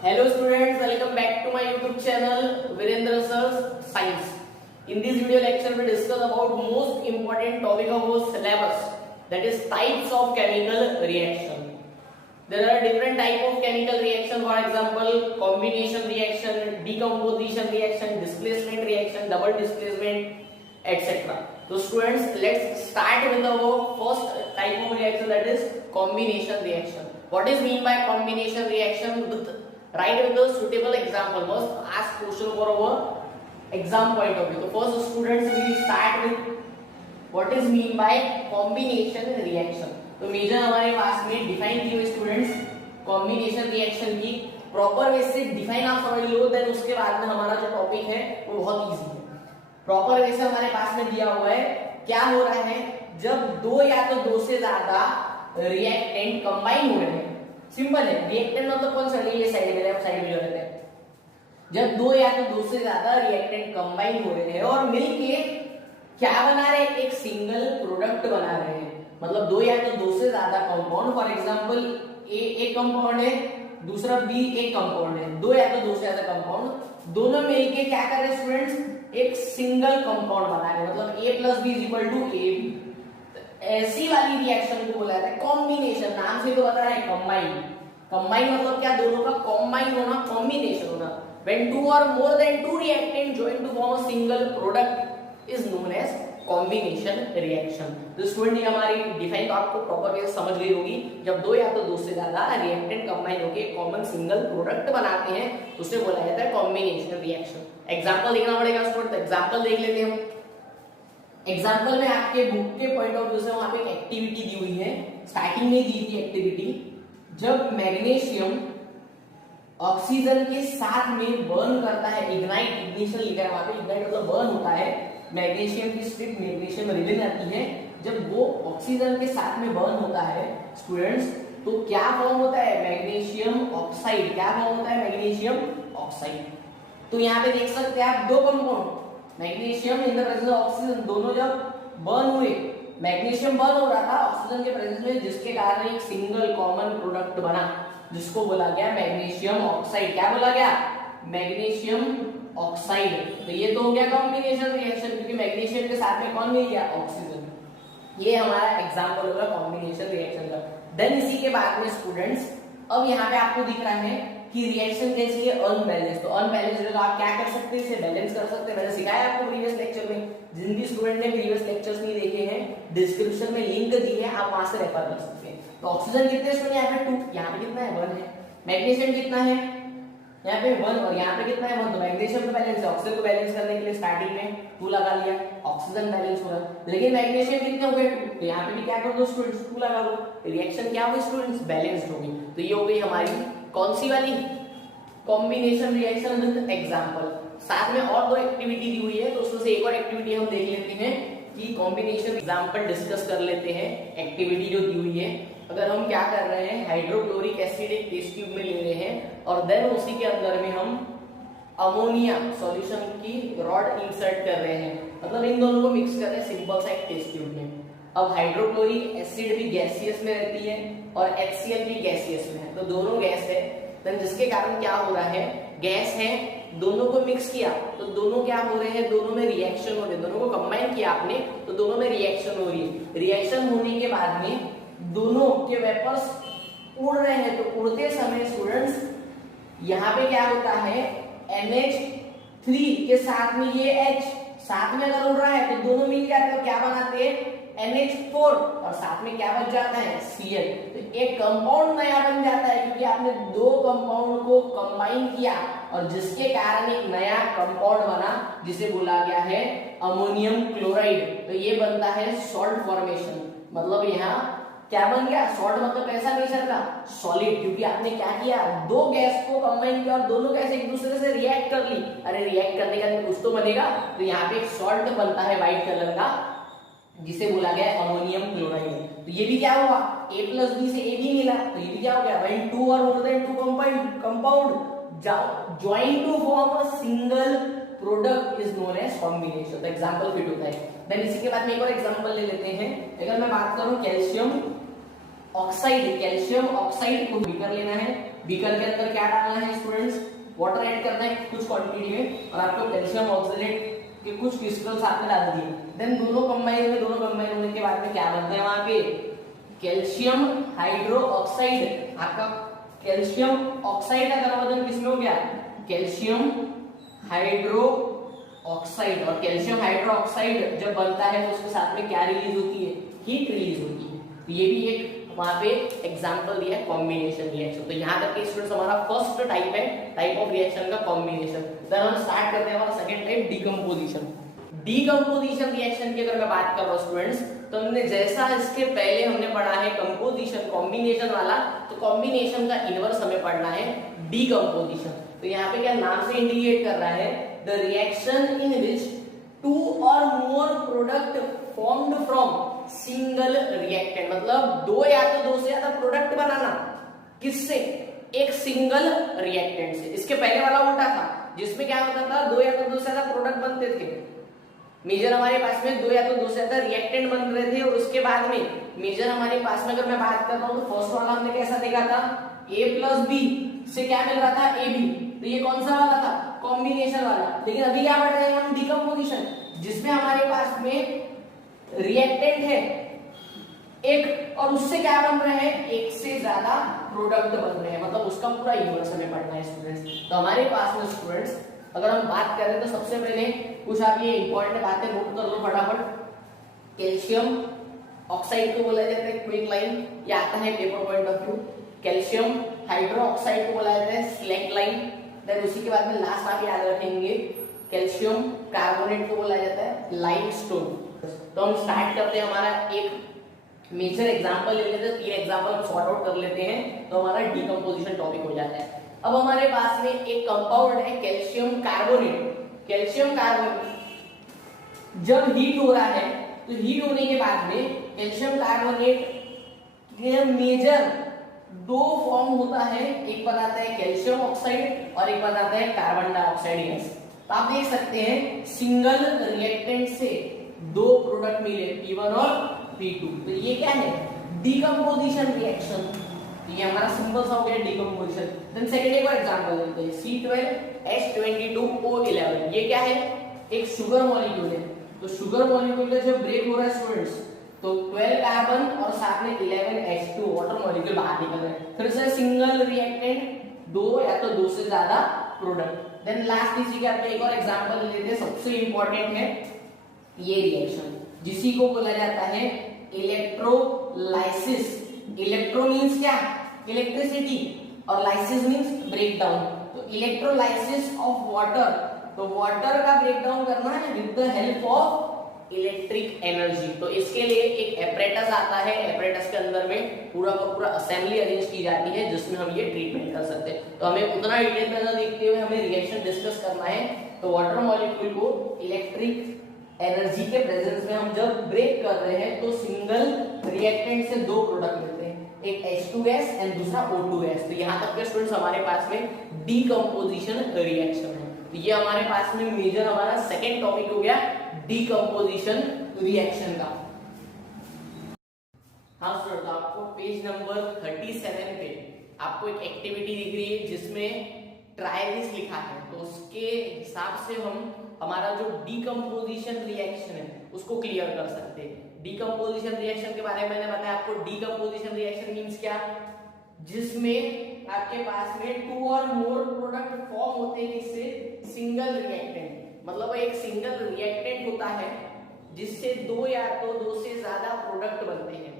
Hello students, welcome back to my YouTube channel Virendra Sir Science. In this video lecture we discuss about most important topic of our syllabus, that is types of chemical reaction. There are different type of chemical reaction, for example combination reaction, decomposition reaction, displacement reaction, double displacement, etc. So students, let's start with our first type of reaction, that is combination reaction. What is mean by combination reaction? Write with a suitable example. Must ask question for our exam point of view. So first students will start with what is mean by combination reaction. तो major हमारे पास में define की हुई students combination reaction की proper way से define आप समझ लो, देन उसके बाद में हमारा जो टॉपिक है वो बहुत इजी है. प्रॉपर वे से हमारे पास में दिया हुआ है क्या हो रहा है जब दो या तो दो से ज्यादा रिएक्टेंट कंबाइन हो रहे हैं. सिंपल है, रिएक्टेंट मतलब कौन सा, ये साइड में लेफ्ट साइड में जो रहते हैं, जब दो या तो दो से ज्यादा रिएक्टेंट कंबाइन हो रहे हैं और मिलके क्या बना रहे हैं, एक सिंगल प्रोडक्ट बना रहे हैं. मतलब दो या तो दो से ज्यादा कंपाउंड, फॉर एग्जांपल ए एक कंपाउंड है, दूसरा बी एक कंपाउंड है, दो या तो दो से ज्यादा कंपाउंड दोनों मिलके क्या कर रहे हैं स्टूडेंट्स, एक सिंगल कंपाउंड बना रहे हैं. मतलब A plus B is equal to A B. ऐसी वाली रिएक्शन को बोला जाता है कॉम्बिनेशन. नाम से तो बता रहे हैं कंबाइन. कंबाइन मतलब क्या, दोनों का कंबाइन होना, कॉम्बिनेशन होना. When two or more than two reactant join to form a single product is known as combination reaction. तो स्टूडेंट ये हमारी डिफाइन तो आपको प्रॉपर वे से समझ गई होगी. जब दो या तो दो से ज्यादा रिएक्टेंट कंबाइन होकर कॉमन सिंगल प्रोडक्ट बनाते हैं उसे बोला जाता है कॉम्बिनेशन रिएक्शन. एग्जांपल देखना पड़ेगा स्टूडेंट. एग्जांपल देख लेते हैं हम. एग्जांपल में आपके बुक के पॉइंट ऑफ व्यू से वहां पे एक एक्टिविटी दी हुई है, स्टार्टिंग में दी थी एक्टिविटी. जब मैग्नीशियम ऑक्सीजन के साथ में बर्न करता है, इग्नाइट, इग्निशन लिखा है वहां पे, इग्नाइट मतलब बर्न होता है. मैग्नीशियम की स्ट्रिप मैग्नीशियम रिलीज आती है. जब वो ऑक्सीजन के साथ में बर्न होता है स्टूडेंट्स, तो क्या फॉर्म होता है, मैग्नीशियम ऑक्साइड. क्या फॉर्म होता है, मैग्नीशियम ऑक्साइड. तो यहाँ पे देख सकते हैं आप दो compound, magnesium in the presence of oxygen, दोनों जब बर्न हुए, मैग्नीशियम बर्न हो रहा था ऑक्सीजन के प्रेजेंस में, जिसके कारण एक सिंगल कॉमन प्रोडक्ट बना जिसको बोला गया मैग्नीशियम ऑक्साइड. क्या बोला गया, मैग्नीशियम ऑक्साइड. तो ये तो हो गया कॉम्बिनेशन रिएक्शन, क्योंकि मैग्नीशियम के साथ में कौन मिल गया, ऑक्सीजन. ये हमारा एग्जांपल होगा कॉम्बिनेशन रिएक्शन का. देन इसी के बाद में स्टूडेंट्स अब यहाँ पे आपको दिख रहा है कि रिएक्शन कैसी है, अनबैलेंस. तो अनबैलेंस है तो आप क्या कर सकते हैं, इसे बैलेंस कर सकते हैं. मैंने सिखाया आपको प्रीवियस लेक्चर में. जिन भी स्टूडेंट ने प्रीवियस लेक्चर्स नहीं देखे हैं, डिस्क्रिप्शन में लिंक दी है, आप वहां से रेफर कर सकते हैं. तो ऑक्सीजन कितने स्टूडेंट, यहाँ पे 2, यहाँ पे कितना है 1 है. मैग्नीशियम कितना है, यहाँ पे 1 और यहाँ पे कितना है 1. तो मैग्नीशियम को बैलेंस है, ऑक्सीजन को बैलेंस करने के लिए स्टार्टिंग में 2 लगा लिया, ऑक्सीजन बैलेंस हो रहा है. लेकिन मैग्नीशियम कितने हो गए 2, तो यहाँ पे भी क्या कर दो स्टूडेंट्स, 2 लगा दो. रिएक्शन क्या हुई स्टूडेंट्स, बैलेंस्ड होगी. तो ये हो गई हमारी कौन सी वाली, कॉम्बिनेशन रिएक्शन विद एग्जांपल. साथ में और दो एक्टिविटी दी हुई है, तो उसमें से एक और एक्टिविटी हम देख लेते हैं कि कॉम्बिनेशन एग्जांपल डिस्कस कर लेते हैं. एक्टिविटी जो दी हुई है, अगर हम क्या कर रहे हैं, हाइड्रोक्लोरिक एसिड एक टेस्ट ट्यूब में ले रहे हैं और देन उसी के अंदर में हम अमोनिया सॉल्यूशन की रॉड इंसर्ट कर रहे हैं. मतलब इन दोनों को मिक्स कर रहे हैं सिंपल सा एक टेस्ट ट्यूब में. अब हाइड्रोक्लोरिक एसिड भी गैसियस में रहती है और HCl भी गैसियस में है, तो दोनों गैस है. देन जिसके कारण क्या हो रहा है, गैस है, दोनों को मिक्स किया तो दोनों क्या हो रहे हैं, दोनों में रिएक्शन हो रहे हैं. दोनों को कंबाइन किया आपने तो दोनों में रिएक्शन हो रही है. रिएक्शन होने के बाद में दोनों के वेपर्स उड़ रहे हैं. तो उड़ते समय स्टूडेंट्स यहाँ पे क्या होता है, NH3 के साथ में ये H साथ में अगर उड़ रहा है तो दोनों मिल जाते हैं, क्या बनाते हैं, NH4 और साथ में क्या बच जाता है, Cl. तो एक कंपाउंड नया बन जाता है, क्योंकि आपने दो कंपाउंड को कंबाइन किया और जिसके कारण एक नया कंपाउंड बना जिसे बोला गया है अमोनियम क्लोराइड. तो ये बनता है सॉल्ट फॉर्मेशन. मतलब यहाँ क्या बन गया, सॉल्ट मतलब कैसा नेचर का, सॉलिड. क्योंकि आपने क्या किया, दो गैस को कंबाइन किया और दोनों गैस एक दूसरे से रिएक्ट कर ली. अरे रिएक्ट करने का कुछ तो बनेगा, तो यहाँ पे एक सॉल्ट बनता है व्हाइट कलर का जिसे बोला गया अमोनियम क्लोराइड. तो ये भी क्या हुआ, A प्लस बी से A भी मिला, तो ये भी क्या हो गया, when two or more than two compound join to form a single product is known as combination. तो एग्जांपल फिट होता है. देन इसी के बाद में एक और एग्जांपल ले लेते हैं. अगर मैं बात करूं कैल्शियम ऑक्साइड को भी कर लेना है, बीकर के अंदर क्या डालना है स्टूडेंट्स, वाटर ऐड करना है कुछ क्वांटिटी में, और आपको कैल्शियम ऑक्सलेट के कुछ क्रिस्टल साथ में डाल दिए। देन दोनों कंबाइन होने के बाद में क्या बनता है वहां पे, कैल्शियम हाइड्रो ऑक्साइड। आपका कैल्शियम ऑक्साइड का परिवर्तन किसमें हो गया, कैल्शियम हाइड्रो ऑक्साइड। और कैल्शियम हाइड्रो ऑक्साइड जब बनता है तो उसके साथ में क्या रिलीज होती है, हीट रिलीज होती है। तो ये भी एक वहां पे एग्जांपल दिया है कॉम्बिनेशन रिएक्शन। तो यहाँ तक के स्टूडेंट्स हमारा फर्स्ट टाइप है, टाइप ऑफ रिएक्शन का कॉम्बिनेशन। देन हम स्टार्ट करते हैं हमारा second type, decomposition. Decomposition reaction की अगर मैं बात कर रहा हूँ स्टूडेंट्स, तो हमने जैसा इसके पहले हमने पढ़ा है कंपोजिशन कॉम्बिनेशन वाला, तो कॉम्बिनेशन का इनवर्स हमें पढ़ना है डीकंपोजिशन। तो यहाँ पे क्या नाम से इंडिकेट कर रहा है, the reaction in which two or more product formed from single reactant. मतलब दो या तो दो से ज्यादा प्रोडक्ट बनाना, किससे, एक सिंगल रिएक्टेंट से। इसके पहले वाला उल्टा था जिसमें क्या होता था, दो या तो दो से ज्यादा प्रोडक्ट बनते थे। मेजर हमारे पास में दो या तो दो से ज्यादा रिएक्टेंट बन रहे थे, और उसके बाद में मेजर हमारे पास में अगर मैं बात कर रहा हूं तो फर्स्ट वाला हमने कैसा देखा था, A प्लस बी से क्या मिल रहा था, AB। तो ये कौन सा वाला था, कॉम्बिनेशन वाला। लेकिन अभी क्या पढ़ रहे हैं हम, डीकंपोजिशन, जिसमें हमारे पास में रिएक्टेंट है एक, और उससे क्या बन रहे हैं, एक से ज्यादा प्रोडक्ट बन रहे हैं। मतलब उसका पूरा इनवर्स हमें पढ़ना है स्टूडेंट्स। तो हमारे पास में स्टूडेंट्स अगर हम बात करें तो सबसे पहले कुछ आप ये इंपॉर्टेंट बातें नोट कर लो फटाफट। कैल्शियम ऑक्साइड को बोला जाता है क्विक लाइन, ये आता है paper point of view. Calcium hydro oxide को बोला जाता है स्लैक लाइन। देन उसी के बाद में लास्ट आप याद रखेंगे कैल्शियम कार्बोनेट को बोला जाता है लाइमस्टोन। तो हम स्टार्ट करते हैं, हमारा एक मेजर एग्जांपल ले लेते हैं, 3 एग्जांपल हम सॉर्ट आउट कर लेते हैं तो हमारा डीकंपोजिशन टॉपिक हो जाता है। अब हमारे पास में एक कंपाउंड है कैल्शियम कार्बोनेट। कैल्शियम कार्बोनेट जब हीट हो रहा है तो हीट होने के बाद में कैल्शियम कार्बोनेट के मेजर दो फॉर्म होता है, एक बताता है कैल्शियम ऑक्साइड और एक बताता है कार्बन डाइऑक्साइड गैस। तो आप देख सकते हैं सिंगल रिएक्टेंट से दो प्रोडक्ट मिले P1 और P2। तो ये क्या है, डीकंपोजिशन रिएक्शन। ये हमारा सिंपल सा हो गया डीकंपोजिशन। देन सेकंड एक और एग्जांपल लेते हैं, C12H22O11। ये क्या है, एक शुगर मॉलिक्यूल है। तो शुगर मॉलिक्यूल जब ब्रेक हो रहा है स्टूडेंट्स, तो 12 कार्बन और साथ में 11H2 वाटर मॉलिक्यूल बाहर निकल रहे हैं। फिर से सिंगल रिएक्टेंट, दो या तो दो से ज्यादा प्रोडक्ट। देन लास्ट इसी का एक और एग्जांपल लेते हैं, सबसे इंपॉर्टेंट है ये रिएक्शन, जिसी को बोला जाता है इलेक्ट्रोलाइसिस। इलेक्ट्रो मींस क्या, इलेक्ट्रिसिटी, और लाइसिस मींस ब्रेकडाउन। तो इलेक्ट्रोलाइसिस ऑफ वाटर, तो वाटर का ब्रेकडाउन करना है with the help of electric energy. तो इसके लिए एक एपरेटस आता है, एपरेटस के अंदर में पूरा का पूरा असेंबली अरेंज की जाती है जिसमें हम ये ट्रीटमेंट कर सकते हैं। तो हमें उतना डिटेल में देखते हुए हमें रिएक्शन डिस्कस करना है। तो वाटर मॉलिक्यूल को इलेक्ट्रिक एनर्जी के प्रेजेंस में हम जब ब्रेक कर रहे हैं तो सिंगल रिएक्टेंट से दो प्रोडक्ट मिलते हैं, एक H2 गैस एंड दूसरा O2 गैस। तो यहाँ तक के स्टूडेंट्स हमारे पास में डीकंपोजिशन रिएक्शन है। तो ये हमारे पास में मेजर हमारा सेकंड टॉपिक हो गया डीकंपोजिशन रिएक्शन का। हाँ स्टूडेंट, तो आपको पेज नंबर 37 पे आपको एक एक्टिविटी दिख रही है जिसमें ट्राई दिस लिखा है। तो उसके हिसाब से हम हमारा जो डीकंपोजिशन रिएक्शन है उसको क्लियर कर सकते हैं। डीकंपोजिशन रिएक्शन के बारे में मैंने बताया आपको। डीकंपोजिशन रिएक्शन मींस क्या, जिसमें आपके पास में to or more product form होते हैं किससे, सिंगल रिएक्टेंट। मतलब एक सिंगल रिएक्टेंट होता है जिससे दो या तो दो से ज्यादा प्रोडक्ट बनते हैं,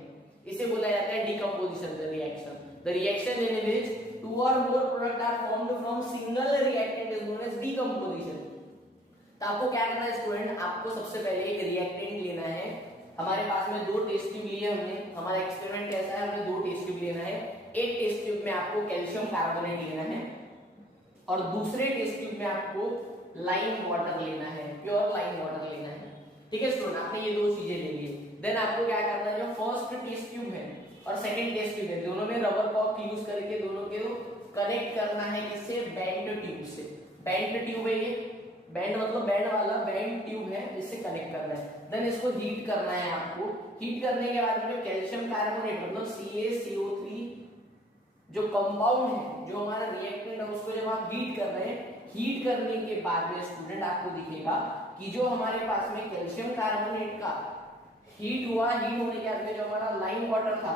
इसे बोला जाता है decomposition reaction. The reaction in which two or more product are formed from single reactant is known as decomposition. तो आपको क्या करना है स्टूडेंट, आपको सबसे पहले एक रिएक्टेंट लेना है। हमारे पास में दो टेस्ट ट्यूब लिए हमने, हमारा एक्सपेरिमेंट कैसा है, हमें दो टेस्ट ट्यूब लेना है। एक टेस्ट ट्यूब में आपको कैल्शियम कार्बोनेट लेना है और दूसरे टेस्ट ट्यूब में आपको लाइम वाटर लेना है, प्योर लाइम वाटर लेना है। ठीक है स्टूडेंट, आपने ये दो चीजें ले ली। देन आपको क्या करना है, जो फर्स्ट टेस्ट ट्यूब है और सेकंड टेस्ट ट्यूब है, दोनों में रबर कॉर्क यूज करके दोनों को कनेक्ट करना है किससे, बेंड ट्यूब से। बेंड ट्यूब है ये, बैंड मतलब बैंड वाला बैंड ट्यूब है, इससे कनेक्ट करना है। देन इसको हीट करना है आपको। हीट करने के बाद में कैल्शियम कार्बोनेट मतलब CaCO3 जो कंपाउंड है, जो हमारा रिएक्टेंट है, उसको जब आप हीट कर रहे हैं, हीट करने के बाद में स्टूडेंट आपको दिखेगा कि जो हमारे पास में कैल्शियम कार्बोनेट का हीट हुआ, हीट होने के बाद में जो हमारा लाइम वाटर था,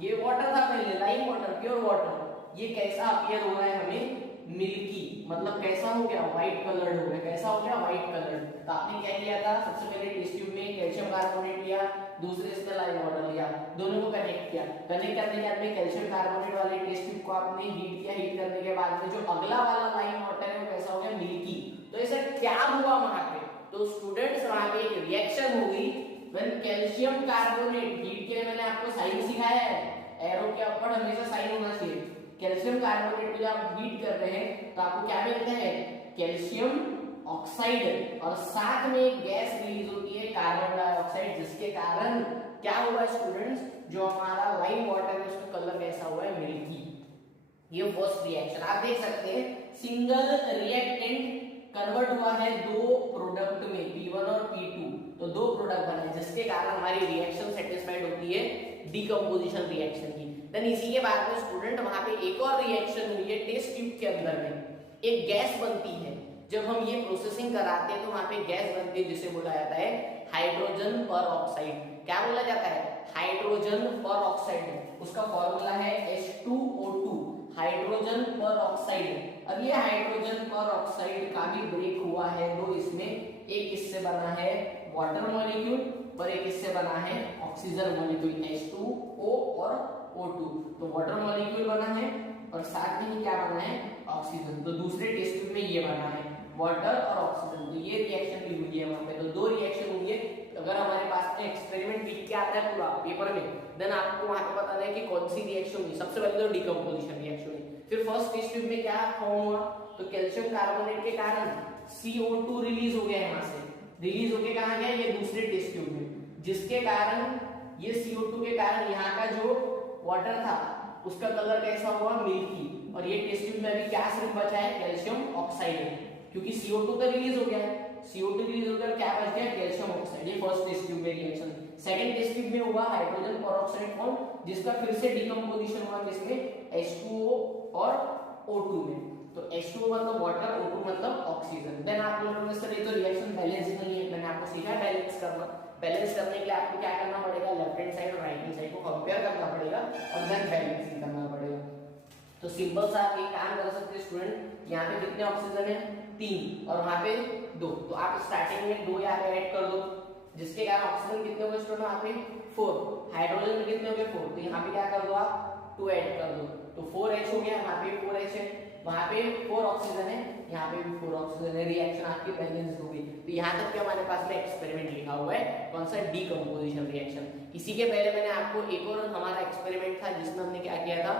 ये वाटर था पहले लाइम वाटर, प्योर वाटर, ये कैसा अपीयर हो रहा है हमें, मिल्की, मतलब कैसा हो गया, व्हाइट कलर्ड हो गया। कैसा हो गया, व्हाइट कलर्ड। तो आपने क्या किया था, सबसे पहले टेस्ट ट्यूब में कैल्शियम कार्बोनेट लिया, दूसरे इसमें लाइम वाटर लिया, दोनों को कनेक्ट किया। कनेक्ट करने के बाद में कैल्शियम कार्बोनेट वाले टेस्ट ट्यूब को आपने हीट किया, हीट करने के बाद में जो अगला वाला लाइम वाटर है वो कैसा हो गया, मिल्की। तो ऐसा क्या हुआ वहां पे, तो स्टूडेंट्स वहां पे एक रिएक्शन हुई व्हेन कैल्शियम कार्बोनेट, हीट के मैंने आपको साइन सिखाया है, एरो के ऊपर हमेशा साइन होना चाहिए। कैल्शियम कार्बोनेट को जब आप हीट कर रहे हैं तो आपको क्या मिलता है, कैल्शियम ऑक्साइड, और साथ में एक गैस रिलीज होती है कार्बन डाइऑक्साइड, जिसके कारण क्या हुआ स्टूडेंट्स, जो हमारा लाइम वाटर है उसका कलर कैसा हुआ है, मिल्की। ये फर्स्ट रिएक्शन आप देख सकते हैं, सिंगल रिएक्टेंट कन्वर्ट हुआ है दो प्रोडक्ट में, P1 और P2, तो दो प्रोडक्ट बने, जिसके कारण हमारी रिएक्शन सेटिस्फाइड होती है डीकंपोजिशन रिएक्शन की। देन इसी के बाद में स्टूडेंट वहां पे एक और रिएक्शन हुई है टेस्ट ट्यूब के अंदर में, एक गैस बनती है। जब हम ये प्रोसेसिंग कराते हैं तो वहां पे गैस बनती है जिसे बोला जाता है हाइड्रोजन पर ऑक्साइड। क्या बोला जाता है, हाइड्रोजन पर ऑक्साइड। उसका फॉर्मूला है H2O2, हाइड्रोजन पर ऑक्साइड। अब ये हाइड्रोजन पर ऑक्साइड का भी ब्रेक हुआ है दो, इसमें एक इससे बना है वाटर मॉलिक्यूल और एक इससे बना है ऑक्सीजन मॉलिक्यूल, H2O और O2। तो वाटर मॉलिक्यूल बना है और साथ में ही क्या बना है, ऑक्सीजन। तो दूसरे टेस्ट ट्यूब में ये बना है वाटर और ऑक्सीजन। तो ये रिएक्शन भी हुई है वहां पे, तो दो रिएक्शन हुई है। अगर हमारे पास में एक्सपेरिमेंट लिख के आता है पूरा पेपर में, देन आपको वहां पे बताना है कि कौन सी रिएक्शन हुई। सबसे पहले तो डिकम्पोजिशन रिएक्शन हुई, फिर फर्स्ट टेस्ट ट्यूब में क्या फॉर्म हुआ, तो कैल्शियम कार्बोनेट के कारण CO2 रिलीज हो गया, यहाँ से रिलीज होके कहां गया, ये दूसरे टेस्ट ट्यूब में, जिसके कारण ये CO2 के कारण यहाँ का जो वाटर था उसका कलर कैसा हुआ, मिल्की। और ये टेस्ट ट्यूब में अभी क्या सिर्फ बचा है, कैल्शियम ऑक्साइड, क्योंकि CO2 तो रिलीज हो गया है, CO2 रिलीज होकर क्या बच गया, कैल्शियम ऑक्साइड। ये फर्स्ट टेस्ट ट्यूब में रिएक्शन। सेकंड टेस्ट ट्यूब में हुआ हाइड्रोजन पेरोक्साइड फॉर्म, जिसका फिर से डिकम्पोजिशन हुआ किसमें, H2O और O2 में। तो H2O मतलब वाटर, O2 मतलब ऑक्सीजन। देन आप लोगों ने सर ये तो रिएक्शन बैलेंस नहीं है, मैंने आपको सीखा बैलेंस करना। बैलेंस करने के लिए आपको क्या करना पड़ेगा, लेफ्ट हैंड साइड और राइट हैंड साइड को कंपेयर करना पड़ेगा और देन बैलेंसिंग करना पड़ेगा। तो सिंपल सा आप ये काम कर सकते हैं स्टूडेंट, यहाँ पे कितने ऑक्सीजन है, 3 और वहां पे 2, तो आप स्टार्टिंग में 2 यहाँ पे ऐड कर दो, जिसके कारण ऑक्सीजन कितने हो गए स्टूडेंट, वहां पे 4, हाइड्रोजन में कितने हो गए 4, तो यहाँ पे क्या कर दो आप 2 ऐड कर दो, तो 4H हो गया, वहां पे 4H है, वहां पे 4 ऑक्सीजन है, यहाँ पे भी 4 ऑक्सीजन है, रिएक्शन आपकी बैलेंस हो गई। तो यहाँ तक कि हमारे पास में एक्सपेरिमेंट लिखा हुआ है, कौन सा, डीकंपोजिशन रिएक्शन। इसी के पहले मैंने आपको एक और हमारा एक्सपेरिमेंट था जिसमें हमने क्या किया था,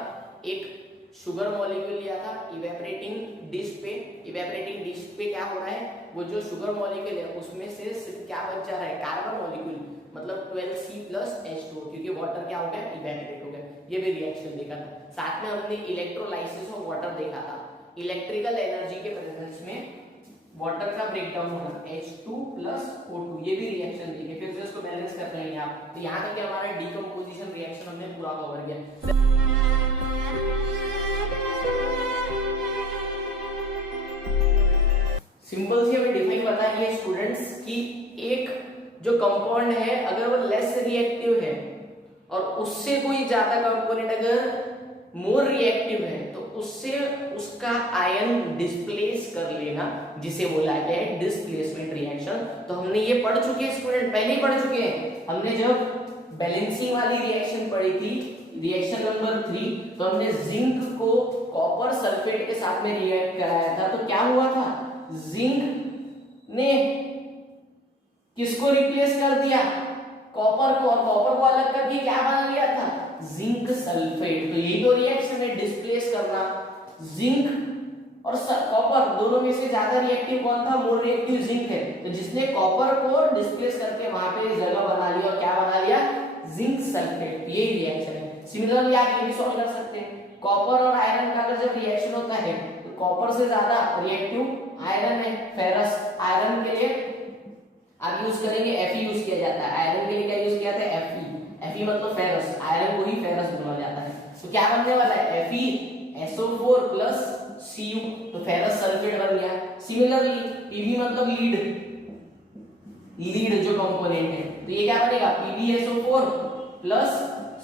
एक शुगर मॉलिक्यूल लिया था इवेपोरेटिंग डिश पे। इवेपोरेटिंग डिश पे क्या हो रहा है, वो जो शुगर मॉलिक्यूल है उसमें से क्या बच जा रहा है, कार्बन मॉलिक्यूल, मतलब 12C+H2O, क्योंकि वाटर क्या हो गया, इवेपोरेट हो गया। ये भी रिएक्शन देखा था। साथ में हमने इलेक्ट्रोलाइसिस ऑफ वाटर देखा था, इलेक्ट्रिकल एनर्जी के प्रेजेंस में वाटर का ब्रेकडाउन होना, H2+O2, ये भी रिएक्शन देखे। फिर से इसको बैलेंस कर रहे हैं आप, तो यहाँ तक हमारा डीकंपोजिशन रिएक्शन हमने पूरा कवर किया। सिंपल सी हमें डिफाइन बताई है स्टूडेंट्स कि एक जो कंपाउंड है अगर वो लेस रिएक्टिव है और उससे कोई ज्यादा कंपोनेंट अगर मोर रिएक्टिव है तो उससे उसका आयन डिस्प्लेस कर लेना, जिसे बोला गया है डिस्प्लेसमेंट रिएक्शन। तो हमने ये पढ़ चुके हैं स्टूडेंट, पहले ही पढ़ चुके हैं। हमने जब बैलेंसिंग वाली रिएक्शन पढ़ी थी, रिएक्शन नंबर 3, तो हमने जिंक को कॉपर सल्फेट के साथ में रिएक्ट कराया था। तो क्या हुआ था, जिंक ने किसको रिप्लेस कर दिया, कॉपर को, और कॉपर को अलग करके क्या बना लिया था, जिंक सल्फेट। तो यही तो रिएक्शन है, डिस्प्लेस करना। जिंक और कॉपर दोनों में से ज्यादा रिएक्टिव कौन था, मोर रिएक्टिव जिंक है। तो जिसने कॉपर को डिस्प्लेस करके वहां पे जगह बना लिया, और क्या बना लिया, जिंक सल्फेट। यही रिएक्शन है। सिमिलरली आप ये भी सॉल्व कर सकते हैं, कॉपर और आयरन का अगर जब रिएक्शन होता है तो कॉपर से ज्यादा रिएक्टिव आयरन है, फेरस। आयरन के लिए आप यूज करेंगे Fe यूज किया जाता है, आयरन के लिए क्या यूज किया जाता है Fe। Fe मतलब फेरस, आयरन को ही फेरस बोला जाता है। तो क्या बनने वाला है FeSO4 प्लस Cu, तो फेरस सल्फेट बन गया। सिमिलरली Pb मतलब लीड जो कंपोनेंट है, तो ये क्या बनेगा PbSO4 प्लस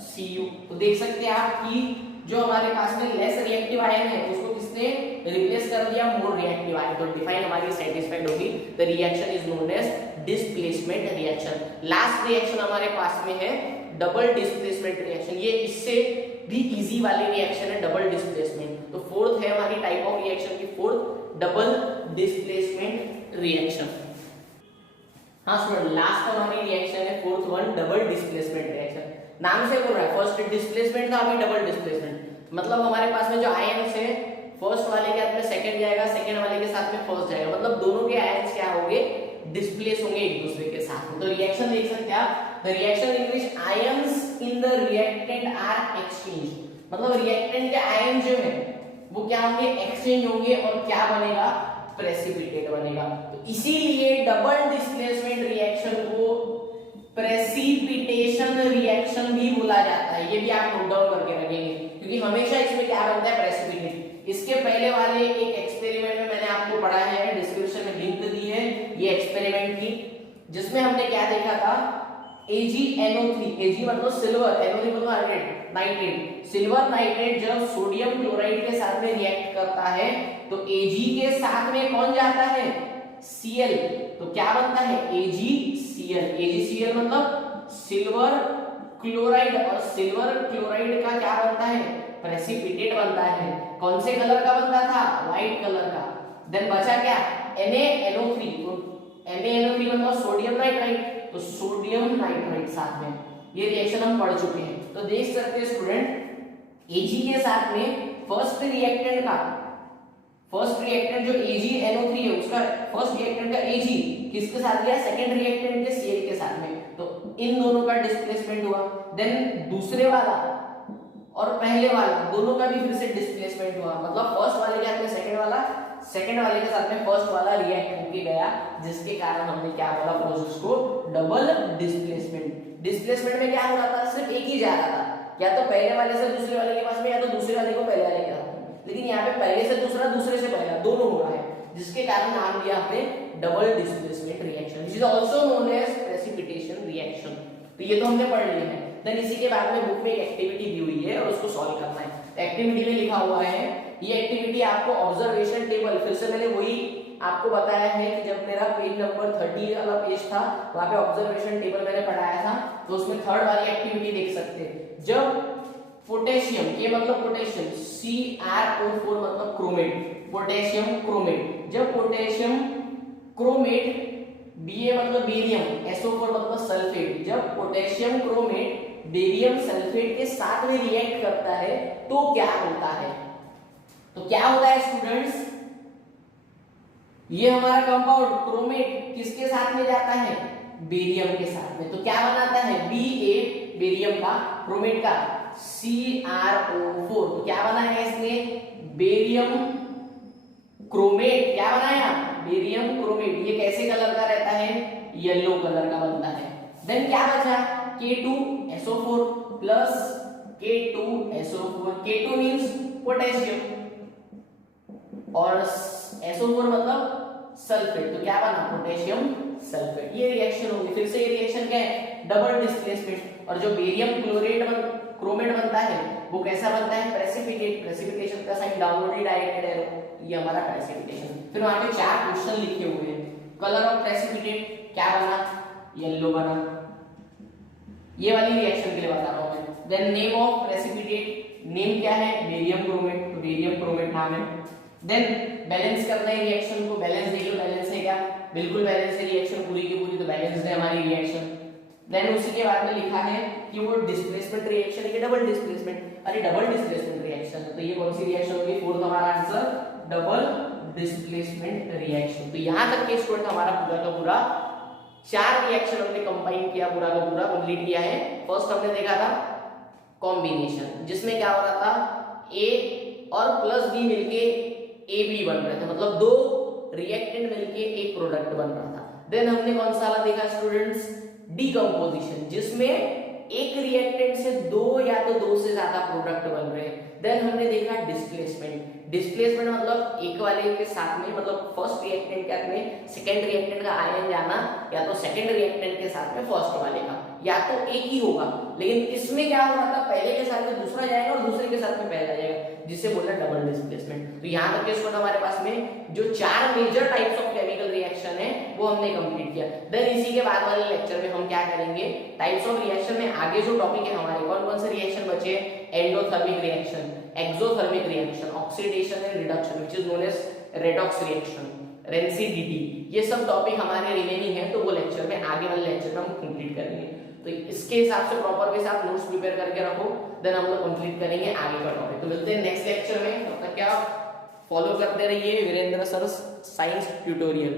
Cu। तो देख सकते हैं आप कि जो हमारे पास में लेस रिएक्टिव आयन है उसको किसने रिप्लेस कर दिया मोर रिएक्टिव आयन। तो डिफाइन हमारी सेटिस्फाइड होगी। The reaction is known as displacement reaction. Last reaction हमारे पास में है डबल डिस्प्लेसमेंट रिएक्शन। ये इससे भी इजी वाली रिएक्शन है डबल डिस्प्लेसमेंट। तो फोर्थ है हमारी टाइप ऑफ रिएक्शन की फोर्थ डबल डिस्प्लेसमेंट रिएक्शन। हाँ स्टूडेंट, लास्ट हमारी रिएक्शन है fourth one double displacement reaction. नाम से बोल रहा है फर्स्ट डिस्प्लेसमेंट था, अभी डबल डिस्प्लेसमेंट। मतलब हमारे पास में जो आयन्स है फर्स्ट वाले के साथ में सेकंड जाएगा, सेकंड वाले के साथ में फर्स्ट जाएगा, मतलब दोनों के आयन्स क्या होंगे डिस्प्लेस होंगे एक दूसरे के साथ में। तो रिएक्शन देख सकते हैं आप, the reaction in which ions in the reactant are exchange, मतलब रिएक्टेंट के आयन जो है वो क्या होंगे एक्सचेंज होंगे और क्या बनेगा प्रेसिपिटेट बनेगा। तो इसीलिए डबल डिस्प्लेसमेंट रिएक्शन को प्रेसिपिटेशन रिएक्शन भी बोला जाता है। ये भी आप नोट डाउन करके रखेंगे क्योंकि हमेशा इसमें क्या बनता है प्रेसिपिटेट। इसके पहले वाले एक एक्सपेरिमेंट में मैंने आपको पढ़ाया है, डिस्क्रिप्शन में लिंक दी है ये एक्सपेरिमेंट की, जिसमें हमने क्या देखा था AgNO3, Ag मतलब सिल्वर, NO3 मतलब नाइट्रेट। सिल्वर नाइट्रेट जब सोडियम क्लोराइड के साथ में रिएक्ट करता है तो Ag के साथ में कौन जाता है Cl, तो क्या बनता है AgCl। AgCl मतलब सिल्वर क्लोराइड, और सिल्वर क्लोराइड का क्या बनता है प्रेसिपिटेट बनता है। कौन से कलर का बनता था व्हाइट कलर का। देन बचा क्या NaNO3, NaNO3 मतलब सोडियम नाइट्राइट, तो सोडियम नाइट्राइट साथ में। ये रिएक्शन हम पढ़ चुके हैं। तो देख सकते हैं स्टूडेंट Ag के साथ में फर्स्ट रिएक्टेंट जो AgNO3 है उसका फर्स्ट रिएक्टेंट का Ag किसके साथ गया सेकंड रिएक्टेंट के Cl के साथ में, तो इन दोनों का डिस्प्लेसमेंट हुआ। देन दूसरे वाला और पहले वाला दोनों का भी फिर से डिस्प्लेसमेंट हुआ, मतलब फर्स्ट वाले के साथ में सेकंड वाला, सेकंड वाले के साथ में फर्स्ट वाला रिएक्ट होके गया, जिसके कारण हमने क्या बोला प्रोसेस को डबल डिस्प्लेसमेंट। डिस्प्लेसमेंट में क्या हो रहा था सिर्फ एक ही जा रहा था, या तो पहले वाले से दूसरे वाले के पास में या तो दूसरे वाले को पहले वाले के पास में, लेकिन यहाँ पे पहले से दूसरा दूसरे से पहला दोनों हो रहा है, जिसके कारण नाम दिया हमने double displacement reaction. This is also known as precipitation reaction. तो ये तो हमने पढ़ लिया है। देन इसी के बाद में बुक में एक एक्टिविटी दी हुई है और उसको सॉल्व करना है। तो एक्टिविटी में लिखा हुआ है, ये एक्टिविटी आपको ऑब्जर्वेशन टेबल, फिर से मैंने वही आपको बताया है कि जब मेरा पेज नंबर 30 वाला पेज था वहां पे ऑब्जर्वेशन टेबल मैंने पढ़ाया था, तो उसमें थर्ड वाली एक्टिविटी देख सकते हैं। जब पोटेशियम, ये मतलब पोटेशियम, CrO4 मतलब क्रोमेट, पोटेशियम क्रोमेट, जब पोटेशियम क्रोमेट, Ba मतलब बेरियम, SO4 मतलब सल्फेट, जब पोटेशियम क्रोमेट बेरियम सल्फेट के साथ में रिएक्ट करता है तो क्या होता है। तो क्या होता है स्टूडेंट्स, ये हमारा कंपाउंड क्रोमेट किसके साथ में जाता है बेरियम के साथ में, तो क्या बनाता है Ba बेरियम का, क्रोमेट का CrO4, तो क्या बनाया इसने बेरियम क्रोमेट, क्या बनाया बेरियम क्रोमेट। ये कैसे कलर का रहता है येलो कलर का बनता है। देन क्या बचा K2SO4 plus K2SO4, K2 means potassium और SO4 मतलब सल्फेट, तो क्या बना पोटेशियम सल्फेट। ये रिएक्शन होगी, फिर से ये रिएक्शन क्या है डबल डिस्प्लेसमेंट। और जो बेरियम क्रोमेट बनता है वो कैसा बनता है प्रेसिपिटेट, प्रेसिपिटेशन का साइन डाउनवर्डली डायरेक्टेड एरो, ये हमारा प्रेसिपिटेशन। फिर वहां पे चार क्वेश्चन लिखे हुए हैं। कलर ऑफ प्रेसिपिटेट क्या बना येलो बना, ये वाली रिएक्शन के लिए बता रहा हूं मैं। Then name of precipitate, name क्या है बेरियम क्रोमेट, तो बेरियम क्रोमेट नाम है। देन बैलेंस करना है रिएक्शन को, बैलेंस देखिए बैलेंस है क्या बिल्कुल बैलेंस है रिएक्शन पूरी की पूरी, तो बैलेंस है हमारी रिएक्शन। देन उसी के बाद में लिखा है कि वो डिस्प्लेसमेंट रिएक्शन है कि डबल डिस्प्लेसमेंट, अरे डबल डिस्प्लेसमेंट रिएक्शन है, तो ये कौन सी रिएक्शन होगी फोर्थ हमारा आंसर डबल डिस्प्लेसमेंट रिएक्शन। तो यहां तक के स्टूडेंट हमारा पूरा का पूरा चार रिएक्शन हमने कंबाइन किया, पूरा का पूरा कंप्लीट किया है। फर्स्ट हमने देखा था कॉम्बिनेशन, जिसमें क्या हो रहा था A और प्लस B मिलके AB बन रहे थे, मतलब दो रिएक्टेंट मिलके एक प्रोडक्ट बन रहा था। देन हमने कौन सा वाला देखा स्टूडेंट्स डीकंपोजिशन, जिसमें एक रिएक्टेंट से दो या तो दो से ज्यादा प्रोडक्ट बन रहे हैं। देन हमने देखा डिस्प्लेसमेंट। डिस्प्लेसमेंट मतलब एक वाले के साथ में, मतलब फर्स्ट रिएक्टेंट के साथ में सेकंड रिएक्टेंट का आयन जाना, या तो सेकंड रिएक्टेंट के साथ में फर्स्ट वाले का, या तो एक ही होगा। लेकिन इसमें क्या हो रहा था, पहले के साथ में दूसरा जाएगा और दूसरे के साथ में पहला जाएगा, जिसे बोलना डबल डिस्प्लेसमेंट। तो यहाँ तक के स्टूडेंट हमारे पास में जो चार major types of chemical reaction है वो हमने कंप्लीट किया। देन इसी के बाद वाले लेक्चर में हम क्या करेंगे, टाइप्स ऑफ रिएक्शन में आगे जो टॉपिक है हमारे, कौन कौन से रिएक्शन बचे, endothermic reaction, exothermic reaction, oxidation and reduction which is known as redox reaction, rancidity, ये सब टॉपिक हमारे रिमेनिंग है। तो वो लेक्चर में, आगे वाले लेक्चर में हम कंप्लीट करेंगे। तो इसके हिसाब से प्रॉपर वे से आप नोट्स प्रिपेयर करके रखो, देन हम लोग कंप्लीट करेंगे आगे का टॉपिक। तो मिलते हैं नेक्स्ट लेक्चर में, तब तक क्या फॉलो करते रहिए वीरेंद्र सर साइंस ट्यूटोरियल।